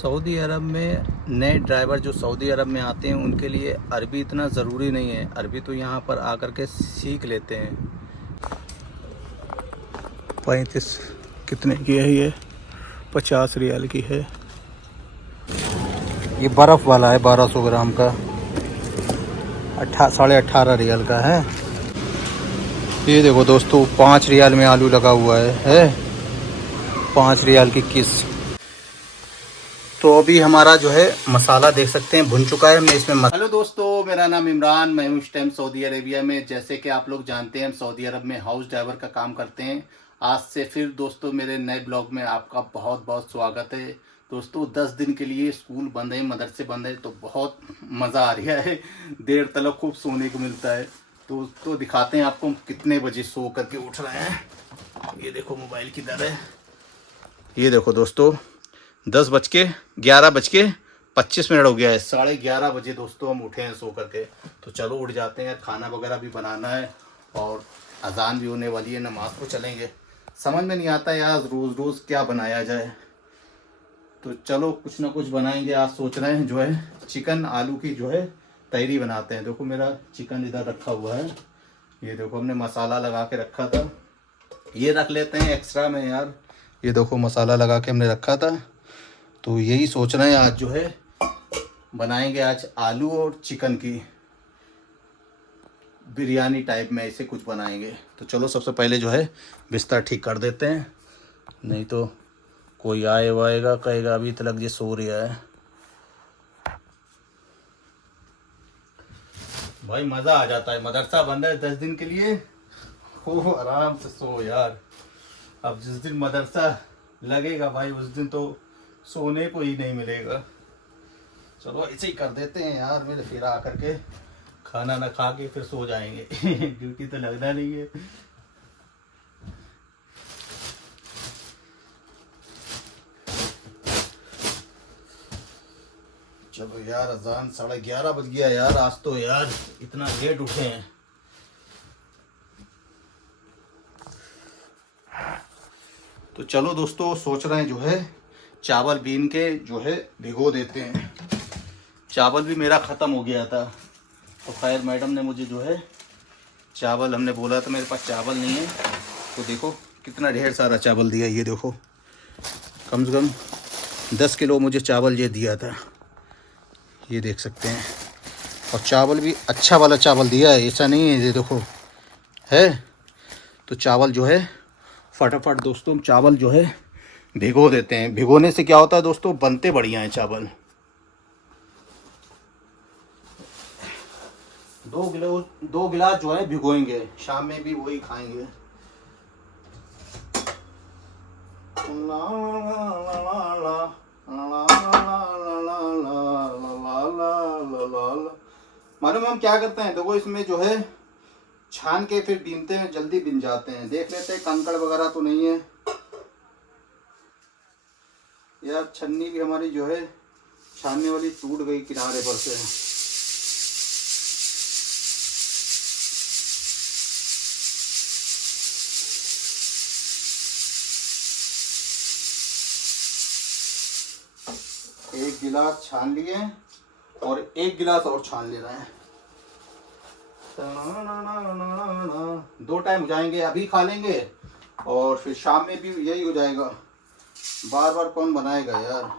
Saudi अरब में नए driver जो सऊदी अरब में आते हैं उनके लिए अरबी इतना ज़रूरी नहीं है। अरबी तो यहाँ पर आकर के सीख लेते हैं। 35 कितने की है ये? 50 रियाल की है। ये बर्फ़ वाला है 1200 ग्राम का, 18.5 रियाल का है। ये देखो दोस्तों 5 रियाल में आलू लगा हुआ है 5 रियाल की किस। तो अभी हमारा जो है मसाला देख सकते हैं भुन चुका है। मैं इसमें हेलो दोस्तों, मेरा नाम इमरान, मैं हूँ इस टाइम सऊदी अरेबिया में। जैसे कि आप लोग जानते हैं हम सऊदी अरब में हाउस ड्राइवर का काम करते हैं। आज से फिर दोस्तों मेरे नए ब्लॉग में आपका बहुत बहुत स्वागत है। दोस्तों 10 दिन के लिए स्कूल बंद है, मदरसे बंद है, तो बहुत मज़ा आ रहा है। देर तक खूब सोने को मिलता है। दोस्तों दिखाते हैं आपको कितने बजे सो करके उठ रहे हैं। ये देखो मोबाइल किधर है। ये देखो दोस्तों 11:25 हो गया है। 11:30 बजे दोस्तों हम उठे हैं सो करके। तो चलो उठ जाते हैं, खाना वगैरह भी बनाना है और अजान भी होने वाली है, नमाज को चलेंगे। समझ में नहीं आता यार रोज़ रोज़ क्या बनाया जाए, तो चलो कुछ ना कुछ बनाएंगे। आज सोच रहे हैं जो है चिकन आलू की जो है तहरी बनाते हैं। देखो मेरा चिकन इधर रखा हुआ है। ये देखो हमने मसाला लगा के रखा था, ये रख लेते हैं एक्स्ट्रा में यार। ये देखो मसाला लगा के हमने रखा था। तो यही सोच रहे हैं आज जो है बनाएंगे आज आलू और चिकन की बिरयानी टाइप में ऐसे कुछ बनाएंगे। तो चलो सबसे पहले जो है बिस्तर ठीक कर देते हैं, नहीं तो कोई आए वाएगा कहेगा अभी तक ये सो रहा है। भाई मज़ा आ जाता है, मदरसा बंद है 10 दिन के लिए, हो आराम से सो यार। अब जिस दिन मदरसा लगेगा भाई उस दिन तो सोने को ही नहीं मिलेगा। चलो ऐसे ही कर देते हैं यार, मेरे फिर आकर के खाना ना खा के फिर सो जाएंगे। ड्यूटी तो लगना नहीं है। चलो यार अजान 11:30 बज गया यार। आज तो यार इतना लेट उठे हैं। तो चलो दोस्तों सोच रहे हैं जो है चावल बीन के जो है भिगो देते हैं। चावल भी मेरा ख़त्म हो गया था, तो खैर मैडम ने मुझे जो है चावल, हमने बोला था मेरे पास चावल नहीं है, तो देखो कितना ढेर सारा चावल दिया। ये देखो कम से कम 10 किलो मुझे चावल ये दिया था, ये देख सकते हैं। और चावल भी अच्छा वाला चावल दिया है, ऐसा नहीं है। ये देखो है। तो चावल जो है फटाफट दोस्तों हम चावल जो है भिगो देते हैं। भिगोने से क्या होता है दोस्तों, बनते बढ़िया हैं चावल। 2 गिलास जो है भिगोएंगे, शाम में भी वही खाएंगे। मालूम हम क्या करते हैं, देखो इसमें जो है छान के फिर बीनते हैं, जल्दी बिन जाते हैं। देख लेते हैं कंकड़ वगैरह तो नहीं है यार। छन्नी भी हमारी जो है छानने वाली टूट गई किनारे पर से। एक गिलास छान लिए और 1 गिलास और छान ले रहे हैं। 2 टाइम हो जाएंगे, अभी खा लेंगे और फिर शाम में भी यही हो जाएगा। बार बार कौन बनाएगा यार।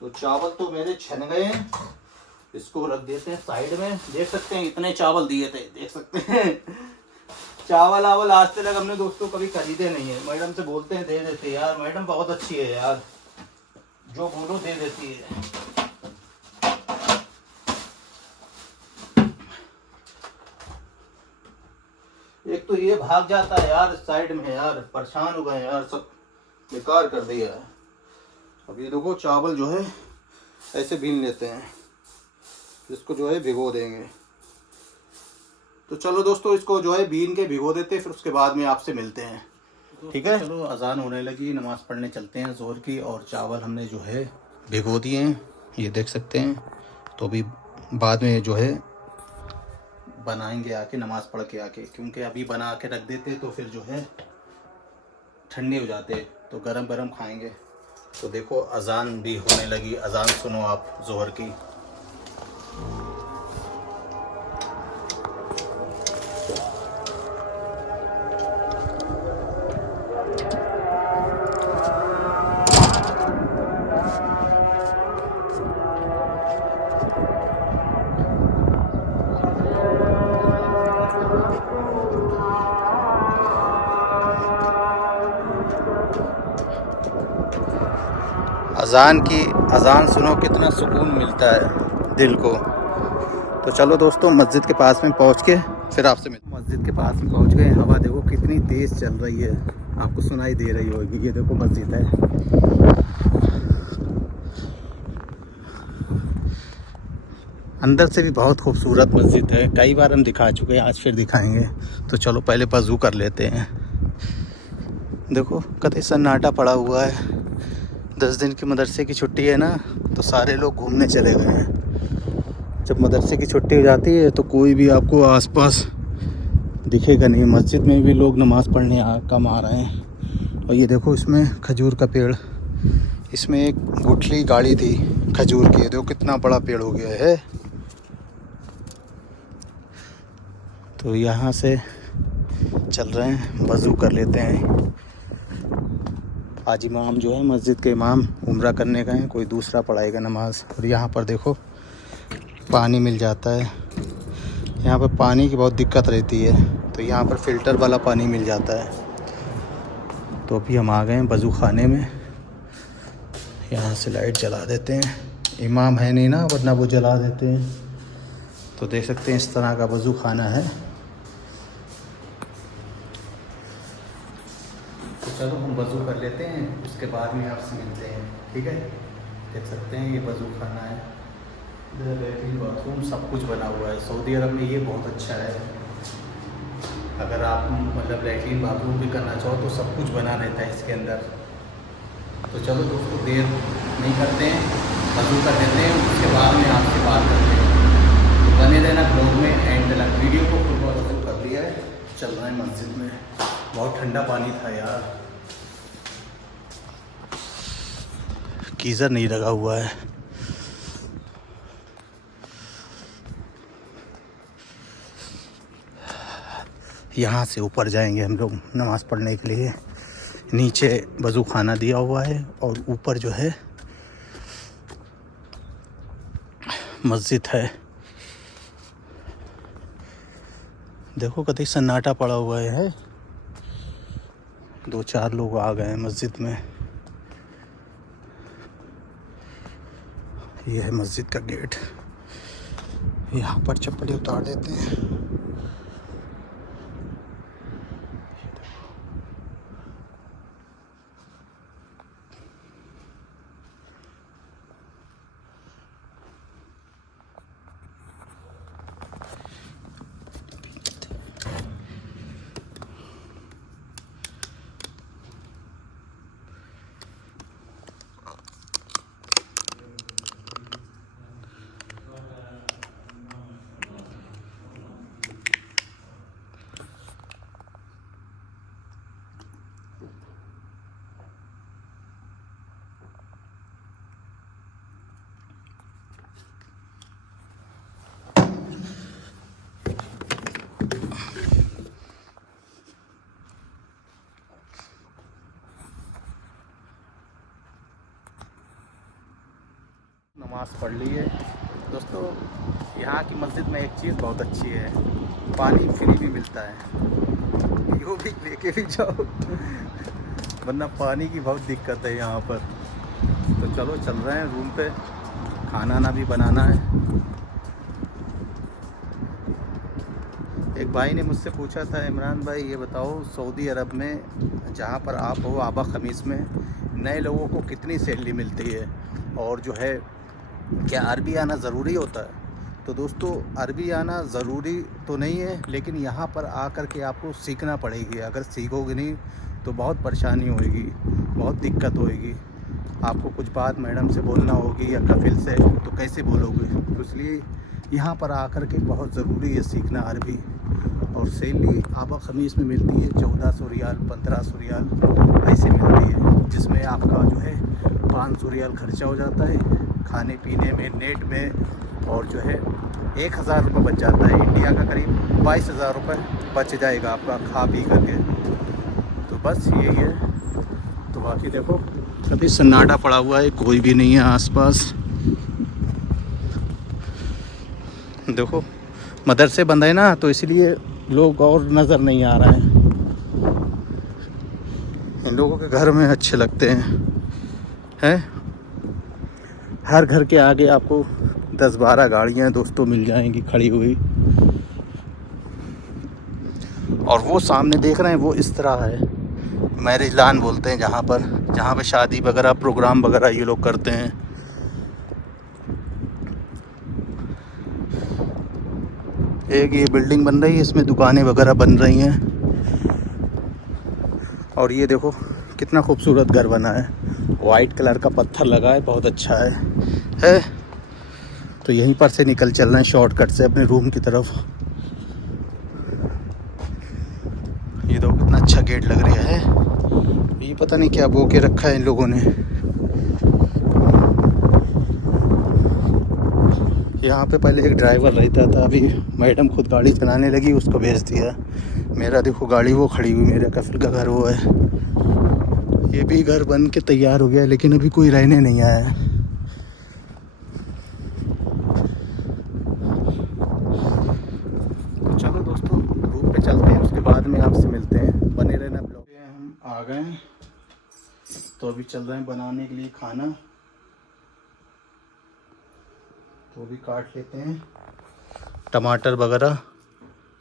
तो चावल तो मेरे छन गए हैं, इसको रख देते हैं साइड में। देख सकते हैं इतने चावल दिए थे, देख सकते हैं। चावल आवल आज तक हमने दोस्तों कभी खरीदे नहीं है। मैडम से बोलते हैं दे देते यार, मैडम बहुत अच्छी है यार, जो बोलो दे देती है। एक तो ये भाग जाता है यार साइड में यार, परेशान हो गए यार, सब बेकार कर दिया है। अब ये देखो चावल जो है ऐसे बीन लेते हैं, इसको जो है भिगो देंगे। तो चलो दोस्तों इसको जो है बीन के भिगो देते हैं, फिर उसके बाद में आपसे मिलते हैं। ठीक है, चलो अजान होने लगी, नमाज़ पढ़ने चलते हैं ज़ोहर की। और चावल हमने जो है भिगो दिए हैं, ये देख सकते हैं। तो अभी बाद में जो है बनाएंगे आके, नमाज़ पढ़ के आके, क्योंकि अभी बना के रख देते तो फिर जो है ठंडे हो जाते, तो गरम गरम खाएंगे। तो देखो अजान भी होने लगी, अजान सुनो आप ज़ोहर की। अजान सुनो, कितना सुकून मिलता है दिल को। तो चलो दोस्तों, मस्जिद के पास में पहुंच के फिर आपसे मिलते। मस्जिद के पास में पहुंच गए। हवा देखो कितनी तेज़ चल रही है, आपको सुनाई दे रही होगी। ये देखो मस्जिद है, अंदर से भी बहुत खूबसूरत मस्जिद है। कई बार हम दिखा चुके हैं, आज फिर दिखाएंगे। तो चलो पहले वज़ू कर लेते हैं। देखो कतई सन्नाटा पड़ा हुआ है। 10 दिन की मदरसे की छुट्टी है ना, तो सारे लोग घूमने चले गए हैं। जब मदरसे की छुट्टी हो जाती है तो कोई भी आपको आसपास दिखेगा नहीं। मस्जिद में भी लोग नमाज़ पढ़ने कम आ रहे हैं। और ये देखो इसमें खजूर का पेड़, इसमें एक गुठली गाड़ी थी खजूर की। देखो कितना बड़ा पेड़ हो गया है। तो यहाँ से चल रहे हैं, वज़ू कर लेते हैं। आज इमाम जो है मस्जिद के इमाम उम्रा करने गए हैं, कोई दूसरा पढ़ाएगा नमाज। और यहाँ पर देखो पानी मिल जाता है। यहाँ पर पानी की बहुत दिक्कत रहती है, तो यहाँ पर फ़िल्टर वाला पानी मिल जाता है। तो अभी हम आ गए हैं वज़ू खाने में। यहाँ से लाइट जला देते हैं, इमाम है नहीं ना, वरना वो जला देते हैं। तो देख सकते हैं इस तरह का वज़ू खाना है। चलो हम वज़ू कर लेते हैं, उसके बाद में आपसे मिलते हैं, ठीक है। देख सकते हैं ये वज़ू खाना है, लैट्रिन बाथरूम सब कुछ बना हुआ है। सऊदी अरब में ये बहुत अच्छा है। अगर आप मतलब लैट्रिन बाथरूम भी करना चाहो तो सब कुछ बना रहता है इसके अंदर। तो चलो दोस्तों देर नहीं करते हैं, वज़ू कर लेते हैं, उसके बाद में आपसे बात करते हैं। तो बने रहना ब्लॉग में एंड तक। वीडियो को फुल वज़ू कर लिया है, चल रहे हैं मस्जिद में। बहुत ठंडा पानी था यार, गीज़र नहीं लगा हुआ है। यहाँ से ऊपर जाएंगे हम लोग नमाज़ पढ़ने के लिए। नीचे वज़ू खाना दिया हुआ है और ऊपर जो है मस्जिद है। देखो कतई सन्नाटा पड़ा हुआ है। 2-4 लोग आ गए हैं मस्जिद में। ये है मस्जिद का गेट। यहाँ पर चप्पलें उतार देते हैं। नमाज़ पढ़ ली है दोस्तों। यहाँ की मस्जिद में एक चीज़ बहुत अच्छी है, पानी फ्री भी मिलता है। यो भी लेके भी जाओ, वरना पानी की बहुत दिक्कत है यहाँ पर। तो चलो चल रहे हैं रूम पे, खाना ना भी बनाना है। एक भाई ने मुझसे पूछा था, इमरान भाई ये बताओ सऊदी अरब में जहाँ पर आप हो, आबा खमीस में, नए लोगों को कितनी सैलरी मिलती है, और जो है क्या अरबी आना ज़रूरी होता है? तो दोस्तों अरबी आना ज़रूरी तो नहीं है, लेकिन यहाँ पर आकर के आपको सीखना पड़ेगी। अगर सीखोगे नहीं तो बहुत परेशानी होएगी, बहुत दिक्कत होएगी। आपको कुछ बात मैडम से बोलना होगी या कफिल से, तो कैसे बोलोगे? तो इसलिए यहाँ पर आकर के बहुत ज़रूरी है सीखना अरबी। और सैलरी आबा खमीस में मिलती है 1400 रियाल, 1500 रियाल ऐसे मिलती है, जिसमें आपका जो है 500 रियाल खर्चा हो जाता है खाने पीने में, नेट में, और जो है 1000 रुपये बच जाता है। इंडिया का करीब 22,000 रुपये बच जाएगा आपका खा पी करके। तो बस यही है। तो बाकी देखो अभी सन्नाटा पड़ा हुआ है, कोई भी नहीं है आसपास। देखो मदरसे बंद है ना, तो इसलिए लोग और नज़र नहीं आ रहे हैं। इन लोगों के घर में अच्छे लगते हैं। हर घर के आगे आपको 10-12 गाड़ियाँ दोस्तों मिल जाएंगी खड़ी हुई। और वो सामने देख रहे हैं वो इस तरह है, मैरिज लॉन बोलते हैं जहाँ पे शादी वगैरह प्रोग्राम वगैरह ये लोग करते हैं। एक ये बिल्डिंग बन रही है, इसमें दुकानें वगैरह बन रही हैं। और ये देखो कितना खूबसूरत घर बना है, वाइट कलर का पत्थर लगा है, बहुत अच्छा है। तो यहीं पर से निकल चल रहे हैं शॉर्टकट से अपने रूम की तरफ। ये देखो कितना अच्छा गेट लग रहा है। ये पता नहीं क्या बो के रखा है इन लोगों ने। यहाँ पे पहले एक ड्राइवर रहता था, अभी मैडम खुद गाड़ी चलाने लगी, उसको भेज दिया। मेरा देखो गाड़ी वो खड़ी हुई, मेरे कफिल का घर वो है। ये भी घर बन के तैयार हो गया, लेकिन अभी कोई रहने नहीं आया है। तो चलो दोस्तों रूम पे चलते हैं, उसके बाद में आपसे मिलते हैं, बने रहना ब्लॉग। हम आ गए, तो अभी चल रहे हैं बनाने के लिए खाना। तो भी काट लेते हैं टमाटर वगैरह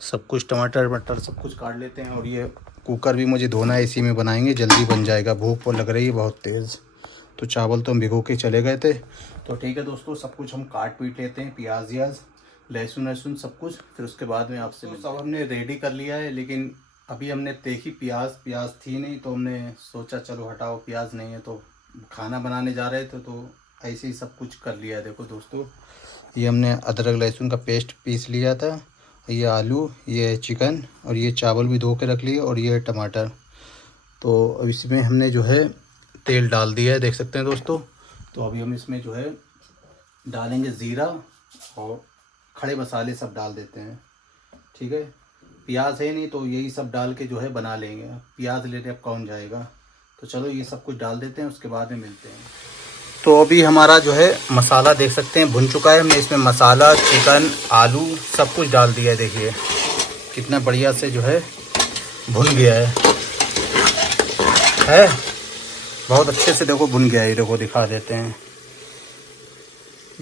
सब कुछ, टमाटर मटर सब कुछ काट लेते हैं। और ये कुकर भी मुझे धोना है, इसी में बनाएंगे, जल्दी बन जाएगा। भूख लग रही है बहुत तेज़। तो चावल तो हम भिगो के चले गए थे। तो ठीक है दोस्तों, सब कुछ हम काट पीट लेते हैं, प्याज व्याज लहसुन सब कुछ, फिर उसके बाद में आपसे सब हमने रेडी कर लिया है। लेकिन अभी हमने देखी प्याज थी नहीं, तो हमने सोचा चलो हटाओ, प्याज नहीं है। तो खाना बनाने जा रहे थे तो ऐसे ही सब कुछ कर लिया। देखो दोस्तों ये हमने अदरक लहसुन का पेस्ट पीस लिया था, ये आलू, ये चिकन, और ये चावल भी धो के रख लिए, और ये टमाटर। तो इसमें हमने जो है तेल डाल दिया है, देख सकते हैं दोस्तों। तो अभी हम इसमें जो है डालेंगे ज़ीरा और खड़े मसाले सब डाल देते हैं। ठीक है, प्याज है नहीं तो यही सब डाल के जो है बना लेंगे। प्याज लेने अब कौन जाएगा। तो चलो ये सब कुछ डाल देते हैं, उसके बाद में मिलते हैं। तो अभी हमारा जो है मसाला देख सकते हैं भुन चुका है। हमने इसमें मसाला, चिकन, आलू सब कुछ डाल दिया है। देखिए कितना बढ़िया से जो है भुन गया है बहुत अच्छे से। देखो भुन गया है, ये देखो दिखा देते हैं,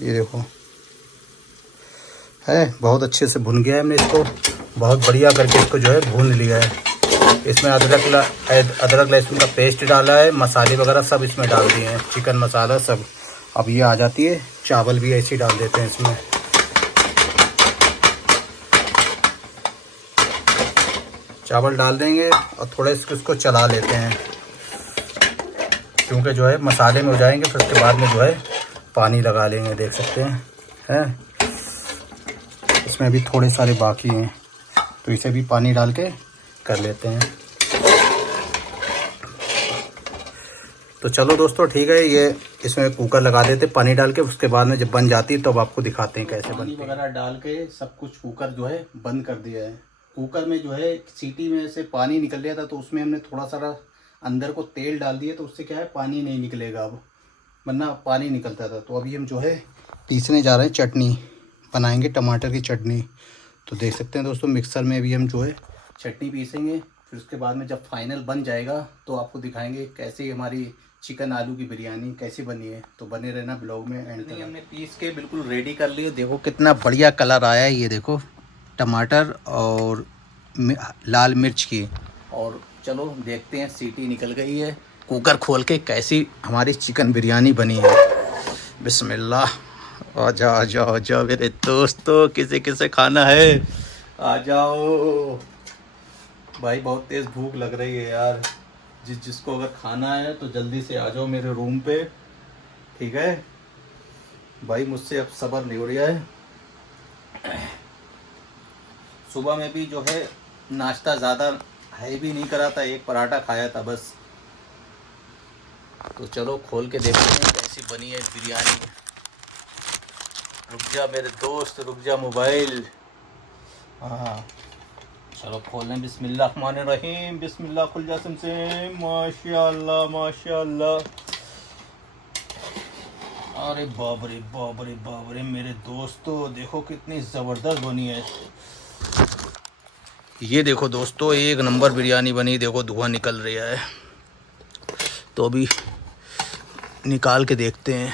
ये देखो है बहुत अच्छे से भुन गया है। हमने इसको बहुत बढ़िया करके इसको जो है भून लिया है। इसमें अदरक लहसुन का पेस्ट डाला है, मसाले वगैरह सब इसमें डाल दिए हैं, चिकन मसाला सब। अब ये आ जाती है, चावल भी ऐसे ही डाल देते हैं इसमें। चावल डाल देंगे और थोड़ा इसको चला लेते हैं, क्योंकि जो है मसाले में हो जाएंगे। फिर उसके बाद में जो है पानी लगा लेंगे, देख सकते हैं इसमें भी थोड़े सारे बाकी हैं, तो इसे भी पानी डाल के कर लेते हैं। तो चलो दोस्तों ठीक है, ये इसमें कुकर लगा देते पानी डाल के। उसके बाद में जब बन जाती है तब आपको दिखाते हैं कैसे बनती है। पानी वगैरह डाल के सब कुछ कुकर जो है बंद कर दिया है। कुकर में जो है सीटी में से पानी निकल रहा था, तो उसमें हमने थोड़ा सा अंदर को तेल डाल दिया, तो उससे क्या है पानी नहीं निकलेगा अब, वरना पानी निकलता था। तो अभी हम जो है पीसने जा रहे हैं, चटनी बनाएंगे, टमाटर की चटनी। तो देख सकते हैं दोस्तों मिक्सर में अभी हम जो है चटनी पीसेंगे। फिर उसके बाद में जब फाइनल बन जाएगा तो आपको दिखाएंगे कैसे हमारी चिकन आलू की बिरयानी कैसी बनी है। तो बने रहना ब्लॉग में एंड तक। हमने पीस के बिल्कुल रेडी कर लिए। देखो कितना बढ़िया कलर आया है, ये देखो टमाटर और लाल मिर्च की। और चलो देखते हैं, सीटी निकल गई है, कुकर खोल के कैसी हमारी चिकन बिरयानी बनी है। बिस्मिल्लाह, आ जाओ मेरे दोस्तों, किसे किसे खाना है आ जाओ भाई। बहुत तेज़ भूख लग रही है यार, जिसको अगर खाना है तो जल्दी से आ जाओ मेरे रूम पे, ठीक है भाई, मुझसे अब सब्र नहीं हो रहा है। सुबह में भी जो है नाश्ता ज़्यादा हैवी नहीं करा था, एक पराठा खाया था बस। तो चलो खोल के देखते हैं कैसी बनी है बिरयानी। रुक जा मेरे दोस्त, रुक जा मोबाइल। हाँ चलो खोल लें। बिस्मिल्लाहिर्रहमानिर्रहीम, बिस्मिल्लाह खुल जा से, माशाअल्लाह माशाअल्लाह। अरे बाप रे बाप रे बाप रे मेरे दोस्तों, देखो कितनी ज़बरदस्त बनी है। ये देखो दोस्तों, एक नंबर बिरयानी बनी। देखो धुआं निकल रहा है, तो अभी निकाल के देखते हैं।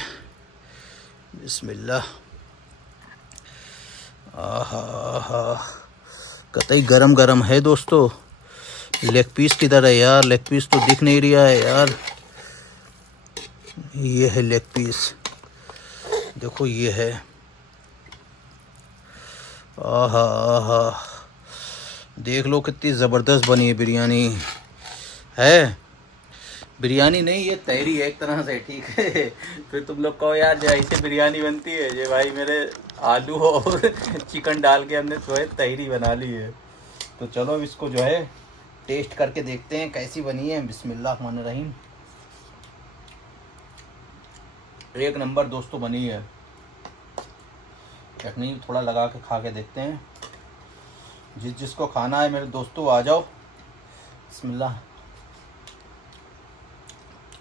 बिस्मिल्लाह। आहा आहा, कतई गरम गरम है दोस्तों। लेग पीस किधर है यार? लेग पीस तो दिख नहीं रहा है यार। ये है लेग पीस, देखो ये है। आहा आहा, देख लो कितनी ज़बरदस्त बनी है बिरयानी। है बिरयानी नहीं, ये तहरी है एक तरह से, ठीक है। फिर तुम लोग कहो यार ऐसे बिरयानी बनती है। ये भाई मेरे आलू और चिकन डाल के हमने जो है तहरी बना ली है। तो चलो इसको जो है टेस्ट करके देखते हैं कैसी बनी है। बिस्मिल्लाहिर्रहमानिर्रहीम। एक नंबर दोस्तों बनी है। चटनी थोड़ा लगा के खा के देखते हैं। जिसको खाना है मेरे दोस्तों आ जाओ। बिस्मिल्लाह।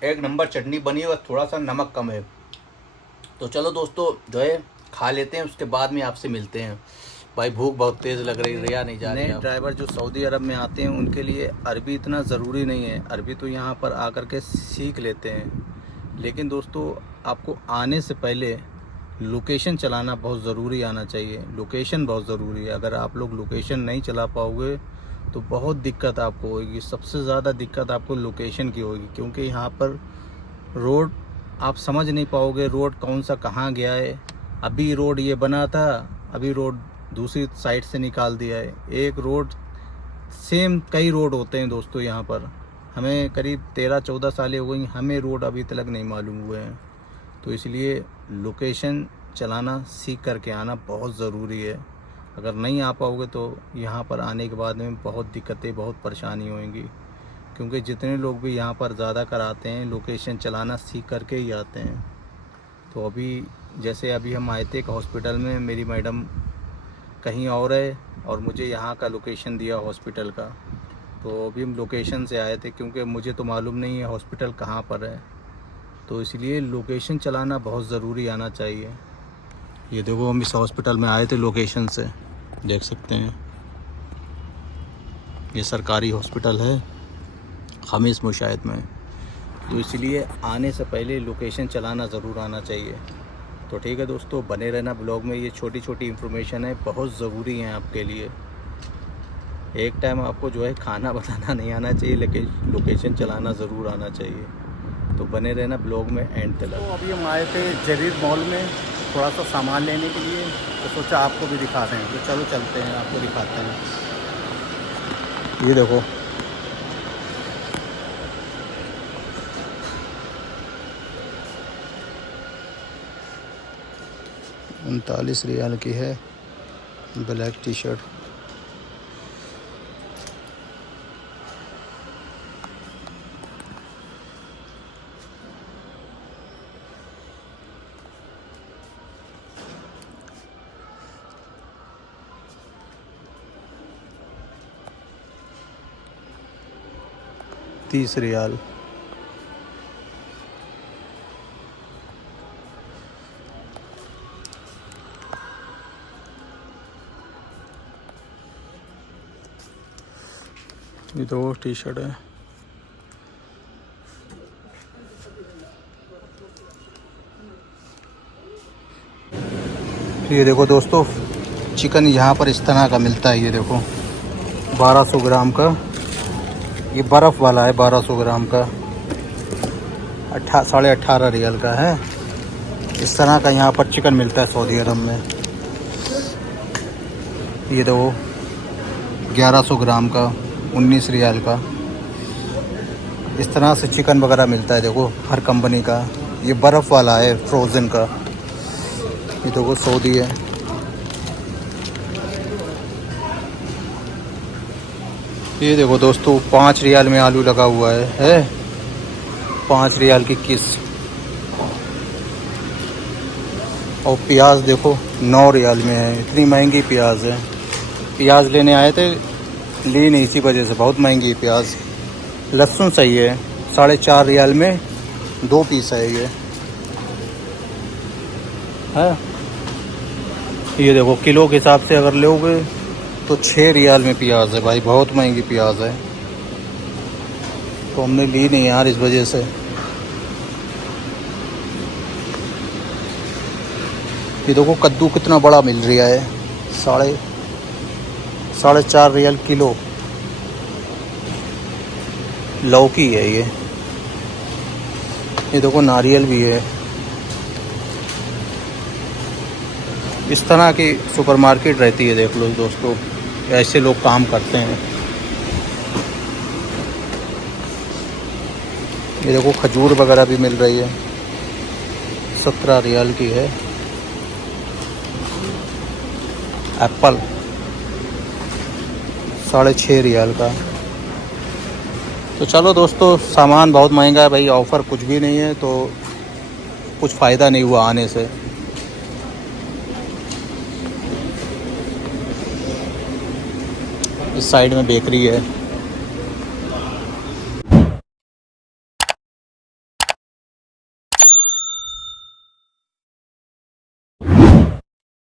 एक नंबर चटनी बनी है, और थोड़ा सा नमक कम है। तो चलो दोस्तों जो है खा लेते हैं, उसके बाद में आपसे मिलते हैं। भाई भूख बहुत तेज़ लग रही, रिया नहीं जा रही। नए ड्राइवर जो सऊदी अरब में आते हैं उनके लिए अरबी इतना ज़रूरी नहीं है। अरबी तो यहाँ पर आकर के सीख लेते हैं, लेकिन दोस्तों आपको आने से पहले लोकेशन चलाना बहुत ज़रूरी आना चाहिए। लोकेशन बहुत ज़रूरी है। अगर आप लोग लोकेशन नहीं चला पाओगे तो बहुत दिक्कत आपको होगी। सबसे ज़्यादा दिक्कत आपको लोकेशन की होगी, क्योंकि यहाँ पर रोड आप समझ नहीं पाओगे रोड कौन सा कहाँ गया है। अभी रोड ये बना था, अभी रोड दूसरी साइड से निकाल दिया है। एक रोड सेम कई रोड होते हैं दोस्तों यहाँ पर। हमें करीब 13-14 सालें हो गई, हमें रोड अभी तक नहीं मालूम हुए हैं। तो इसलिए लोकेशन चलाना सीख करके आना बहुत ज़रूरी है। अगर नहीं आ पाओगे तो यहाँ पर आने के बाद में बहुत दिक्कतें, बहुत परेशानी होंगी, क्योंकि जितने लोग भी यहाँ पर ज़्यादा कर आते हैं लोकेशन चलाना सीख करके ही आते हैं। तो अभी जैसे अभी हम आए थे एक हॉस्पिटल में, मेरी मैडम कहीं और है और मुझे यहाँ का लोकेशन दिया हॉस्पिटल का। तो अभी हम लोकेशन से आए थे, क्योंकि मुझे तो मालूम नहीं है हॉस्पिटल कहाँ पर है। तो इसलिए लोकेशन चलाना बहुत ज़रूरी आना चाहिए। ये देखो हम इस हॉस्पिटल में आए थे लोकेशन से, देख सकते हैं। ये सरकारी हॉस्पिटल है खमीस मुशाहिद में। तो इसलिए आने से पहले लोकेशन चलाना ज़रूर आना चाहिए। तो ठीक है दोस्तों, बने रहना ब्लॉग में। ये छोटी छोटी इन्फॉर्मेशन है, बहुत ज़रूरी है आपके लिए। एक टाइम आपको जो है खाना बनाना नहीं आना चाहिए, लेकिन लोकेशन चलाना ज़रूर आना चाहिए। तो बने रहना ब्लॉग में एंड तक। तो अभी हम आए थे जरीर मॉल में थोड़ा सा सामान लेने के लिए, तो सोचा आपको भी दिखाते हैं। तो चलो चलते हैं, आपको दिखाते हैं। ये देखो $39 की है ब्लैक टी शर्ट। $30। ये तो टी शर्ट है। ये देखो दोस्तों, चिकन यहाँ पर इस तरह का मिलता है। ये देखो 1200 ग्राम का, ये बर्फ़ वाला है 1200 ग्राम का, 18.5 रियल का है। इस तरह का यहाँ पर चिकन मिलता है सऊदी अरब में। ये देखो 1100 ग्राम का 19 रियाल का। इस तरह से चिकन वगैरह मिलता है। देखो हर कंपनी का। ये बर्फ़ वाला है फ्रोज़न का। ये देखो सऊदी है। ये देखो दोस्तों 5 रियाल में आलू लगा हुआ है 5 रियाल की किस। और प्याज देखो 9 रियाल में है। इतनी महंगी प्याज है। प्याज लेने आए थे, ली नहीं इसी वजह से, बहुत महंगी है प्याज। लहसुन सही है, 4.5 रियाल में 2 पीस है ये है। ये देखो किलो के हिसाब से अगर लोगे तो 6 रियाल में प्याज है भाई, बहुत महंगी प्याज है। तो हमने ली नहीं यार इस वजह से। ये देखो कद्दू कितना बड़ा मिल रहा है, 4.5 रियाल किलो। लौकी है ये देखो नारियल भी है। इस तरह की सुपरमार्केट रहती है, देख लो दोस्तों, ऐसे लोग काम करते हैं। ये देखो खजूर वगैरह भी मिल रही है, 17 रियाल की है। एप्पल 6.5 रियाल का। तो चलो दोस्तों, सामान बहुत महंगा है भाई, ऑफ़र कुछ भी नहीं है, तो कुछ फ़ायदा नहीं हुआ आने से। इस साइड में बेकरी है।